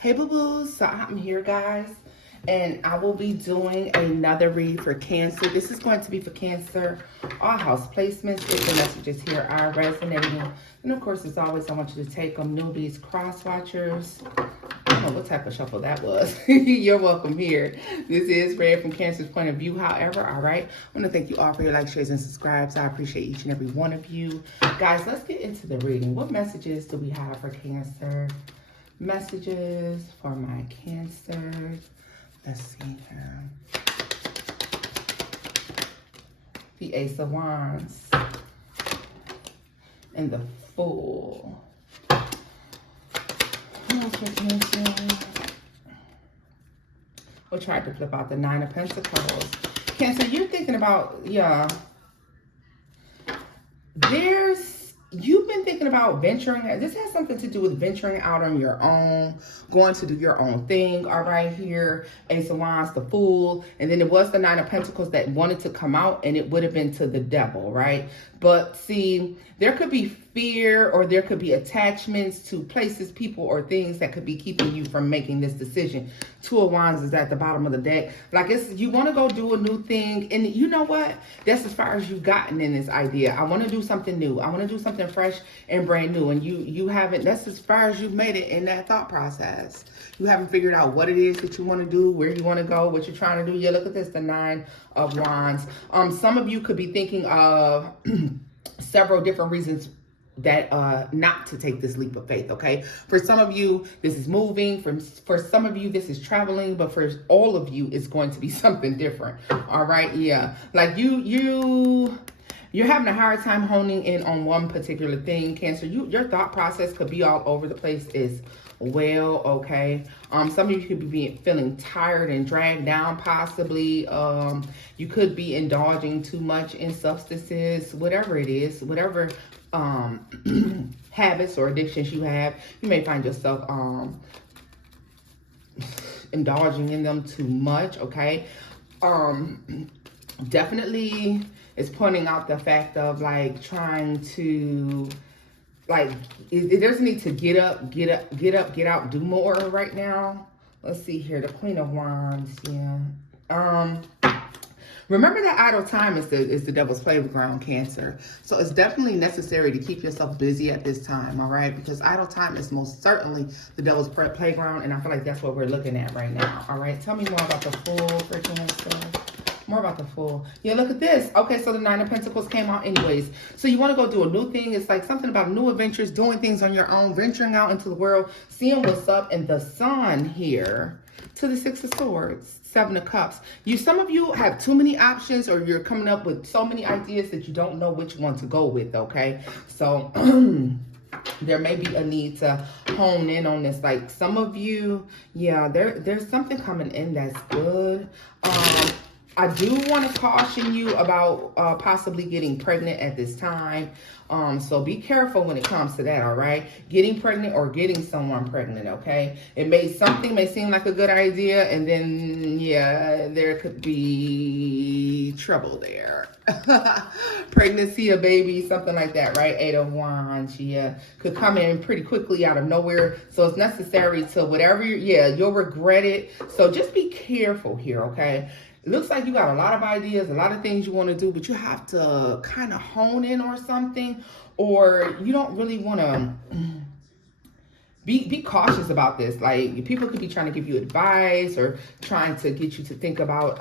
Hey boo-boos, so I'm here guys, and I will be doing another read for Cancer. This is going to be for Cancer, all house placements, if the messages here are resonating. And of course, as always, I want you to take them, newbies, cross-watchers. I don't know what type of shuffle that was. You're welcome here. This is read from Cancer's point of view, however, all right? I want to thank you all for your likes, shares, and subscribes. I appreciate each and every one of you. Guys, let's get into the reading. What messages do we have for Cancer? Messages for my Cancer. Let's see here. The Ace of Wands and the Fool. We'll try to flip out the Nine of Pentacles. Cancer, you're thinking about, you've been thinking about venturing. This has something to do with venturing out on your own, going to do your own thing. All right, here, Ace of Wands, the Fool. And then it was the Nine of Pentacles that wanted to come out, and it would have been to the Devil, right? But see, there could be fear or there could be attachments to places, people, or things that could be keeping you from making this decision. Two of Wands is at the bottom of the deck. Like, you want to go do a new thing. And you know what? That's as far as you've gotten in this idea. I want to do something new. I want to do something fresh and brand new. And you haven't, that's as far as you've made it in that thought process. You haven't figured out what it is that you want to do, where you want to go, what you're trying to do. Yeah, look at this, the Nine of Wands. Some of you could be thinking of several different reasons that not to take this leap of faith. Okay, for some of you this is moving, for some of you this is traveling, but for all of you it's going to be something different. All right, yeah, like you're having a hard time honing in on one particular thing, Cancer. Your thought process could be all over the place as well. Okay, some of you could be feeling tired and dragged down, possibly. You could be indulging too much in substances, whatever it is, whatever habits or addictions you have. You may find yourself indulging in them too much. Okay, definitely it's pointing out the fact of like trying to there's a need to get up, get out, do more right now. Let's see here, the Queen of Wands. Yeah. Remember that idle time is the devil's playground, Cancer. So it's definitely necessary to keep yourself busy at this time, all right? Because idle time is most certainly the devil's playground, and I feel like that's what we're looking at right now, all right? Tell me more about the Fool for Cancer. More about the Fool. Yeah, look at this. Okay, so the Nine of Pentacles came out anyways. So you want to go do a new thing. It's like something about new adventures, doing things on your own, venturing out into the world, seeing what's up. And the Sun here to the Six of Swords, Seven of Cups. Some of you have too many options, or you're coming up with so many ideas that you don't know which one to go with, okay? So there may be a need to hone in on this. Like some of you, yeah, there's something coming in that's good. I do want to caution you about possibly getting pregnant at this time. So be careful when it comes to that, all right? Getting pregnant or getting someone pregnant, okay? Something may seem like a good idea, and then, yeah, there could be trouble there. Pregnancy, a baby, something like that, right? Eight of Wands, yeah, could come in pretty quickly out of nowhere. So it's necessary to whatever, you'll regret it. So just be careful here, okay? It looks like you got a lot of ideas, a lot of things you want to do, but you have to kind of hone in on something, or you don't really want to be cautious about this. Like people could be trying to give you advice or trying to get you to think about,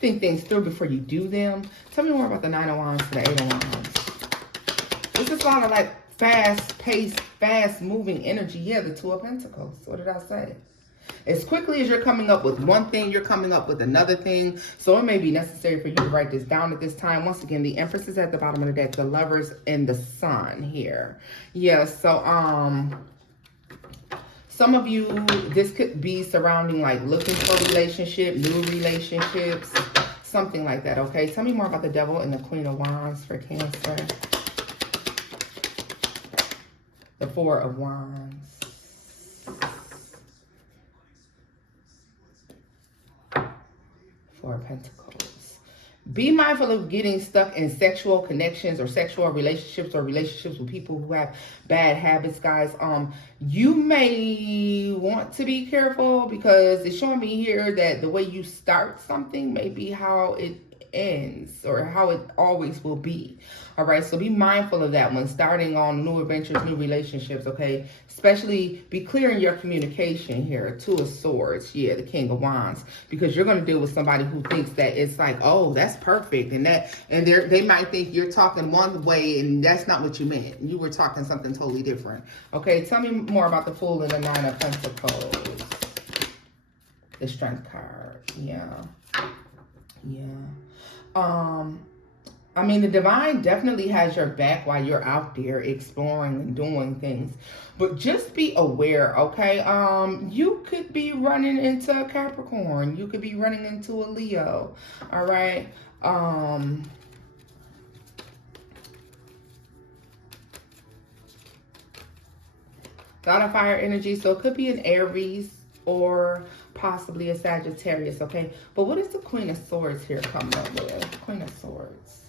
think things through before you do them. Tell me more about the Nine of Wands to the Eight of Wands. This is a lot of like fast-paced, fast-moving energy. Yeah, the Two of Pentacles. What did I say? As quickly as you're coming up with one thing, you're coming up with another thing. So it may be necessary for you to write this down at this time. Once again, the Empress is at the bottom of the deck, the Lovers and the Sun here. Yeah, so some of you, this could be surrounding like looking for a relationship, new relationships, something like that, okay? Tell me more about the Devil and the Queen of Wands for Cancer. The Four of Wands. Four of Pentacles. Be mindful of getting stuck in sexual connections or sexual relationships or relationships with people who have bad habits, guys. You may want to be careful because it's showing me here that the way you start something may be how it ends or how it always will be. All right, so be mindful of that when starting on new adventures, new relationships, okay? Especially be clear in your communication here. Two of Swords, yeah, the King of Wands, because you're going to deal with somebody who thinks that it's like, oh, that's perfect, and they might think you're talking one way and that's not what you meant. You were talking something totally different. Okay, tell me more about the Fool and the Nine of Pentacles. The Strength card, yeah. I mean, the divine definitely has your back while you're out there exploring and doing things. But just be aware, okay? You could be running into a Capricorn. You could be running into a Leo, all right? A lot of fire energy, so it could be an Aries or possibly a Sagittarius, okay? But what is the Queen of Swords here coming up with? Queen of Swords.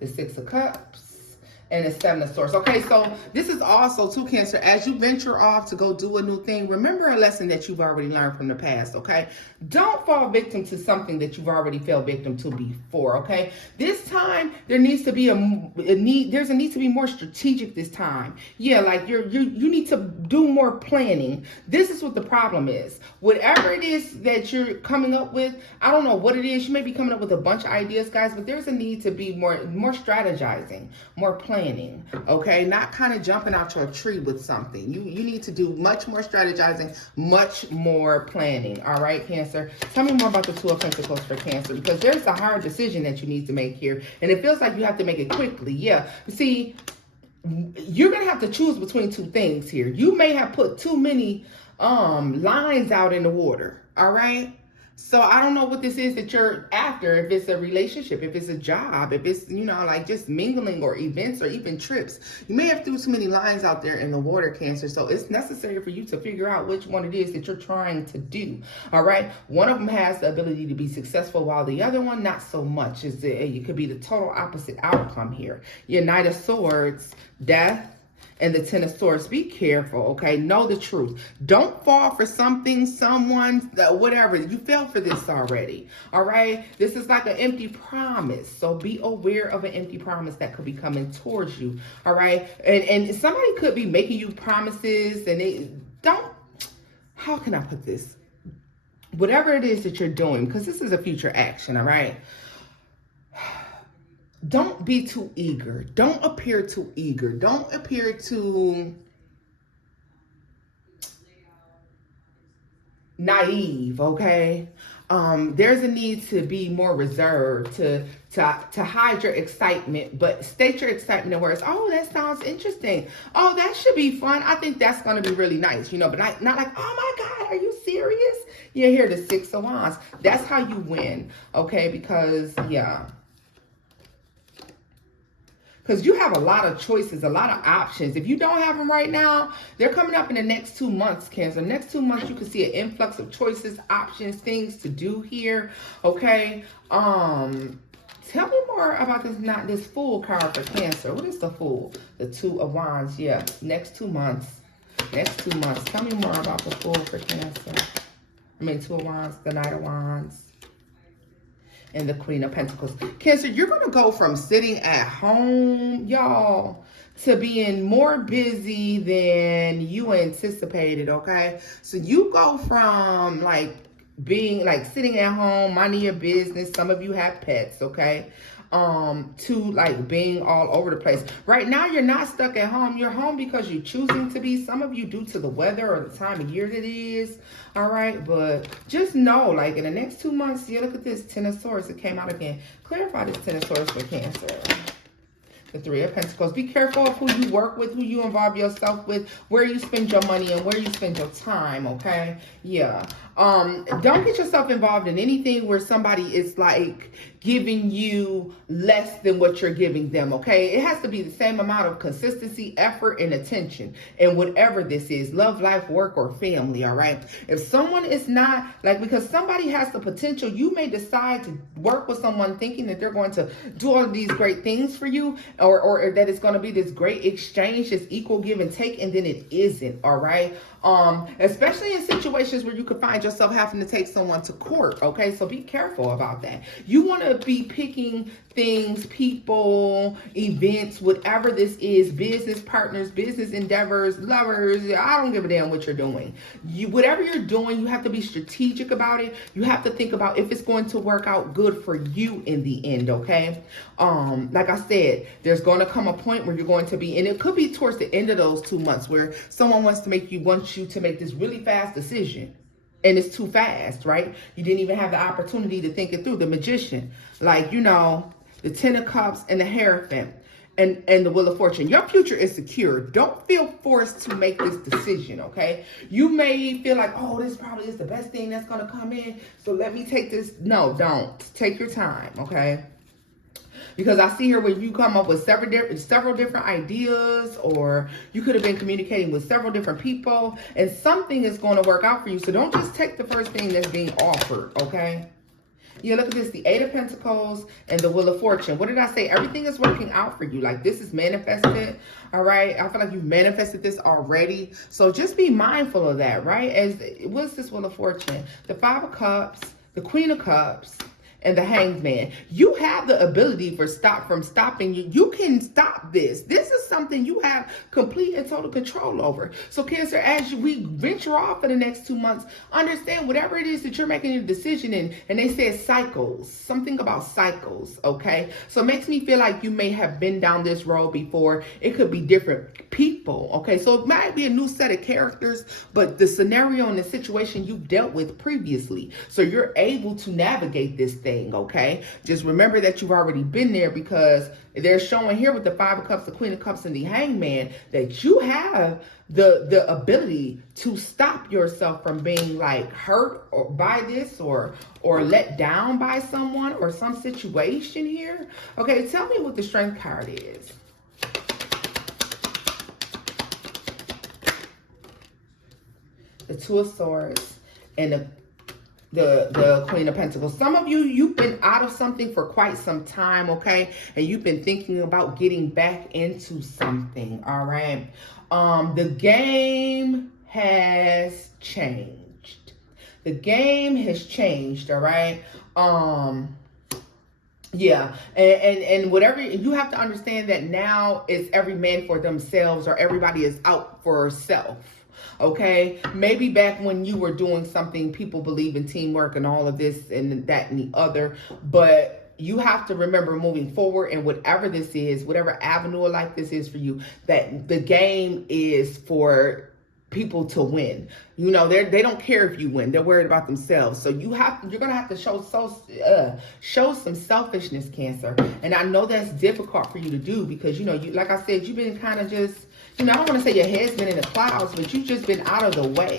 The Six of Cups. And the Seven of Swords. Okay, so this is also, too, Cancer, as you venture off to go do a new thing, remember a lesson that you've already learned from the past, okay? Don't fall victim to something that you've already fell victim to before, okay? This time, there needs to be there's a need to be more strategic this time. Yeah, like you need to do more planning. This is what the problem is. Whatever it is that you're coming up with, I don't know what it is. You may be coming up with a bunch of ideas, guys, but there's a need to be more strategizing, more planning, okay? Not kind of jumping out your tree with something. You need to do much more strategizing, much more planning, all right, Cancer? Tell me more about the Two of Pentacles for Cancer, because there's a hard decision that you need to make here, and it feels like you have to make it quickly. Yeah, see, you're going to have to choose between two things here. You may have put too many lines out in the water, all right? So I don't know what this is that you're after, if it's a relationship, if it's a job, if it's, you know, like just mingling or events or even trips. You may have threw too many lines out there in the water, Cancer. So it's necessary for you to figure out which one it is that you're trying to do. All right. One of them has the ability to be successful while the other one, not so much. It could be the total opposite outcome here. Your Knight of Swords, Death, and the Ten of Swords. Be careful, okay? Know the truth. Don't fall for something, someone, whatever. You fell for this already, all right? This is like an empty promise. So be aware of an empty promise that could be coming towards you, all right? And somebody could be making you promises and how can I put this? Whatever it is that you're doing, because this is a future action, all right? Don't be too eager. Don't appear too eager. Don't appear too naive, okay? There's a need to be more reserved, to hide your excitement, but state your excitement in words. Oh, that sounds interesting. Oh, that should be fun. I think that's going to be really nice, you know, but not like, oh my God, are you serious? Yeah, here, the Six of Wands. That's how you win, okay? Because, yeah. Because you have a lot of choices, a lot of options. If you don't have them right now, they're coming up in the next 2 months, Cancer. Next 2 months, you can see an influx of choices, options, things to do here. Okay. Tell me more about this Fool card for Cancer. What is the Fool? The Two of Wands. Yeah. Next 2 months. Next 2 months. Tell me more about the Fool for Cancer. I mean, Two of Wands, the Knight of Wands, and the Queen of Pentacles. Cancer, you're going to go from sitting at home, y'all, to being more busy than you anticipated, okay? So you go from, like, being, like, sitting at home, minding your business. Some of you have pets, okay? To, like, being all over the place. Right now, you're not stuck at home. You're home because you're choosing to be. Some of you due to the weather or the time of year that it is. All right, but just know, like, in the next 2 months, you look at this Ten of Swords. It came out again. Clarify this Ten of Swords for Cancer. The Three of Pentacles. Be careful of who you work with, who you involve yourself with, where you spend your money and where you spend your time, okay? Yeah. Don't get yourself involved in anything where somebody is like giving you less than what you're giving them, okay? It has to be the same amount of consistency, effort, and attention in whatever this is, love, life, work, or family, all right? If someone is not, like, because somebody has the potential, you may decide to work with someone thinking that they're going to do all of these great things for you, or that it's going to be this great exchange, this equal give and take, and then it isn't, all right? Especially in situations where you could find yourself having to take someone to court, okay? So be careful about that. You want to be picking things, people, events, whatever this is, business partners, business endeavors, lovers. I don't give a damn what you're doing. Whatever you're doing, you have to be strategic about it. You have to think about if it's going to work out good for you in the end, okay? Like I said, there's going to come a point where you're going to be, and it could be towards the end of those 2 months, where someone wants you to make this really fast decision. And it's too fast, right? You didn't even have the opportunity to think it through. The Magician, like, you know, the Ten of Cups and the Hierophant and the Wheel of Fortune. Your future is secure. Don't feel forced to make this decision, okay? You may feel like, oh, this probably is the best thing that's going to come in, so let me take this. No, don't. Take your time, okay? Because I see here where you come up with several different ideas, or you could have been communicating with several different people, and something is going to work out for you. So don't just take the first thing that's being offered, okay? Yeah, look at this, the Eight of Pentacles and the Wheel of Fortune. What did I say? Everything is working out for you. Like, this is manifested, all right? I feel like you've manifested this already. So just be mindful of that, right? What's this Wheel of Fortune? The Five of Cups, the Queen of Cups, and the Hanged Man. You have the ability from stopping you. You can stop this. This is something you have complete and total control over. So Cancer, as we venture off for the next 2 months, understand whatever it is that you're making a decision in, and they said cycles, something about cycles, okay? So it makes me feel like you may have been down this road before. It could be different people, okay? So it might be a new set of characters, but the scenario and the situation you've dealt with previously. So you're able to navigate this thing. Okay, just remember that you've already been there, because they're showing here with the Five of Cups, the Queen of Cups, and the Hanged Man that you have the ability to stop yourself from being like hurt or by this or let down by someone or some situation here. Okay, tell me what the Strength card is. The Two of Swords and the Queen of Pentacles. Some of you, you've been out of something for quite some time, okay? And you've been thinking about getting back into something, all right? The game has changed. The game has changed, all right? Yeah, and whatever, you have to understand that now it's every man for themselves, or everybody is out for self. Okay, maybe back when you were doing something, people believe in teamwork and all of this and that and the other, but you have to remember moving forward, and whatever this is, whatever avenue of life this is for you, that the game is for people to win. You know, they don't care if you win. They're worried about themselves. So you're gonna have to show some selfishness, Cancer. And I know that's difficult for you to do, because you know, like I said, you've been kind of just, you know, I don't want to say your head's been in the clouds, but you've just been out of the way.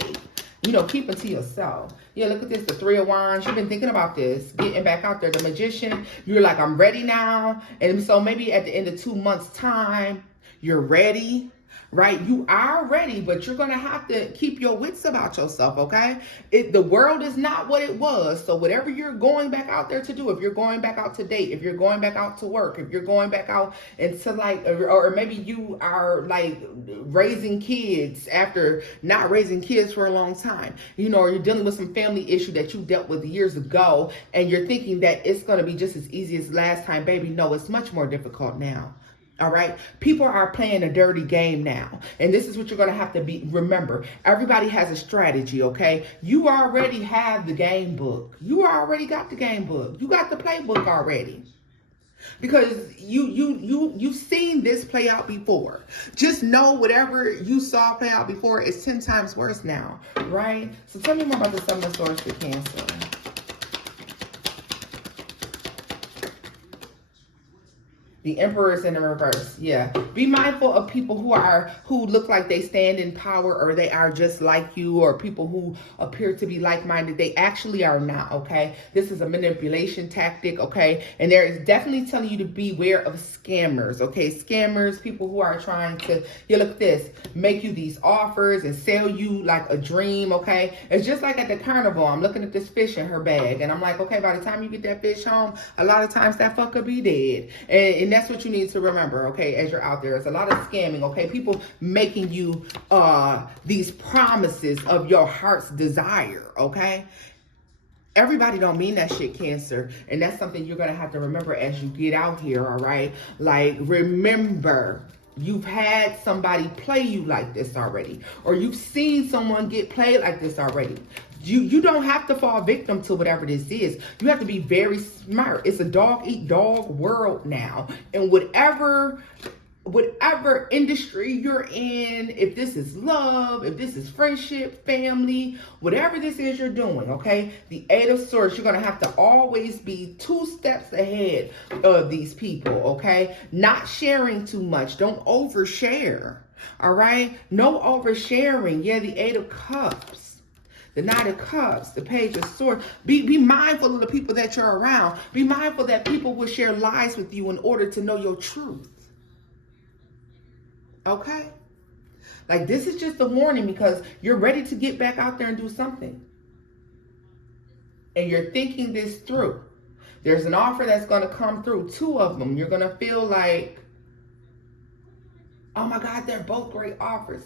You know, keeping to yourself. Yeah, look at this, the Three of Wands. You've been thinking about this, getting back out there. The Magician, you're like, I'm ready now. And so maybe at the end of 2 months' time, you're ready. Right? You are ready, but you're going to have to keep your wits about yourself, okay? The world is not what it was. So whatever you're going back out there to do, if you're going back out to date, if you're going back out to work, if you're going back out into like, or maybe you are like raising kids after not raising kids for a long time, you know, or you're dealing with some family issue that you dealt with years ago, and you're thinking that it's going to be just as easy as last time, baby. No, it's much more difficult now. All right. People are playing a dirty game now. And this is what you're going to have to remember. Everybody has a strategy. Okay. You already have the game book. You already got the game book. You got the playbook already. Because you've seen this play out before. Just know whatever you saw play out before is 10 times worse now. Right. So tell me more about the Seven of Swords for Cancer. The Emperor is in the reverse. Yeah. Be mindful of people who look like they stand in power, or they are just like you, or people who appear to be like-minded. They actually are not, okay? This is a manipulation tactic, okay? And there is definitely telling you to beware of scammers, okay? Scammers, people who are trying to, look at this, make you these offers and sell you like a dream, okay? It's just like at the carnival. I'm looking at this fish in her bag, and I'm like, okay, by the time you get that fish home, a lot of times that fucker be dead. And that's what you need to remember, okay, as you're out there. It's a lot of scamming, okay? People making you these promises of your heart's desire, okay? Everybody don't mean that shit, Cancer. And that's something you're going to have to remember as you get out here, all right? Like, remember, you've had somebody play you like this already. Or you've seen someone get played like this already. You don't have to fall victim to whatever this is. You have to be very smart. It's a dog-eat-dog world now. And whatever industry you're in, if this is love, if this is friendship, family, whatever this is you're doing, okay? The Eight of Swords, you're going to have to always be 2 steps ahead of these people, okay? Not sharing too much. Don't overshare, all right? No oversharing. Yeah, the Eight of Cups. The Knight of Cups, the Page of Swords. Be mindful of the people that you're around. Be mindful that people will share lies with you in order to know your truth. Okay? Like, this is just a warning because you're ready to get back out there and do something. And you're thinking this through. There's an offer that's going to come through. 2 of them. You're going to feel like, oh my God, they're both great offers.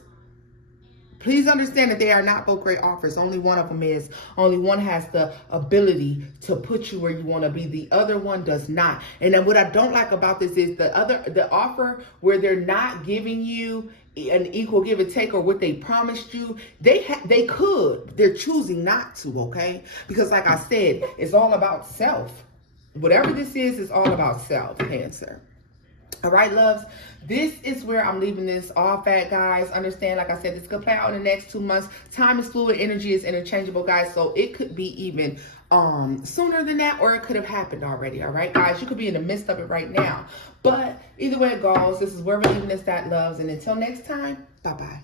Please understand that they are not both great offers. Only one of them is. Only one has the ability to put you where you want to be. The other one does not. And then what I don't like about this is the offer where they're not giving you an equal give and take, or what they promised you. They could. They're choosing not to, okay? Because like I said, it's all about self. Whatever this is all about self, Cancer. All right, loves, this is where I'm leaving this off at, guys. Understand, like I said, this could play out in the next 2 months. Time is fluid, energy is interchangeable, guys. So it could be even sooner than that, or it could have happened already. All right, guys, you could be in the midst of it right now. But either way it goes, this is where we're leaving this at, loves. And until next time, bye-bye.